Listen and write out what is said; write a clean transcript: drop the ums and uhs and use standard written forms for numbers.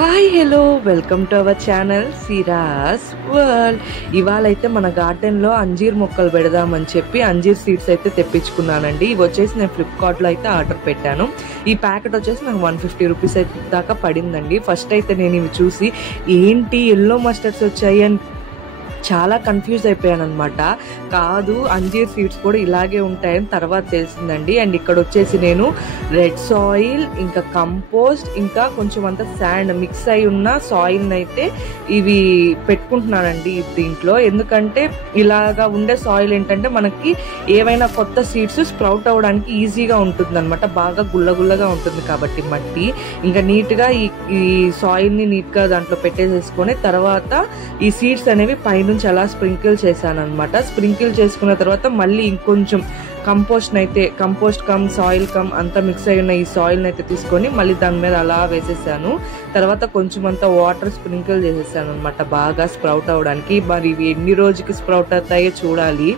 Hi hello welcome to our channel Siras world. ఇవాళ అయితే మన గార్డెన్లో అంజీర్ మొక్కలు పెడదామని చెప్పి అంజీర్ సీడ్స్ అయితే తెప్పించుకున్నానండి. ఇవి వచ్చేసి నేను ఫ్లిప్కార్ట్లో అయితే ఆర్డర్ పెట్టాను. ఈ ప్యాకెట్ వచ్చేసి నాకు 150 రూపీస్ అయితే దాకా పడిందండి. ఫస్ట్ అయితే నేను ఇవి చూసి ఏంటి ఎల్లో మస్టర్డ్స్ వచ్చాయి అని చాలా కన్ఫ్యూజ్ అయిపోయాను అనమాట. కాదు, అంజీర్ సీడ్స్ కూడా ఇలాగే ఉంటాయని తర్వాత తెలిసిందండి. అండ్ ఇక్కడ వచ్చేసి నేను రెడ్ సాయిల్, ఇంకా కంపోస్ట్, ఇంకా కొంచెం అంత శాండ్ మిక్స్ అయి ఉన్న సాయిల్ని అయితే ఇవి పెట్టుకుంటున్నానండి దీంట్లో. ఎందుకంటే ఇలాగా ఉండే సాయిల్ ఏంటంటే మనకి ఏవైనా కొత్త సీడ్స్ స్ప్రౌట్ అవ్వడానికి ఈజీగా ఉంటుంది అనమాట. బాగా గుల్లగుల్లగా ఉంటుంది కాబట్టి మట్టి ఇంకా నీట్గా ఈ సాయిల్ని నీట్గా దాంట్లో పెట్టేసేసుకొని తర్వాత ఈ సీడ్స్ అనేవి పైనుంచి అలా స్ప్రింకిల్ చేశాను అనమాట. స్ప్రింకిల్ చేసుకున్న తర్వాత మళ్ళీ ఇంకొంచెం కంపోస్ట్ కమ్ సాయిల్ కమ్ అంతా మిక్స్ అయి ఉన్న ఈ సాయిల్ని అయితే తీసుకొని మళ్ళీ దాని మీద అలా వేసేసాను. తర్వాత కొంచెం అంతా వాటర్ స్ప్రింకిల్ చేసేసాను అనమాట బాగా స్ప్రౌట్ అవడానికి. మరి ఇవి ఎన్ని రోజుకి స్ప్రౌట్ అవుతాయో చూడాలి.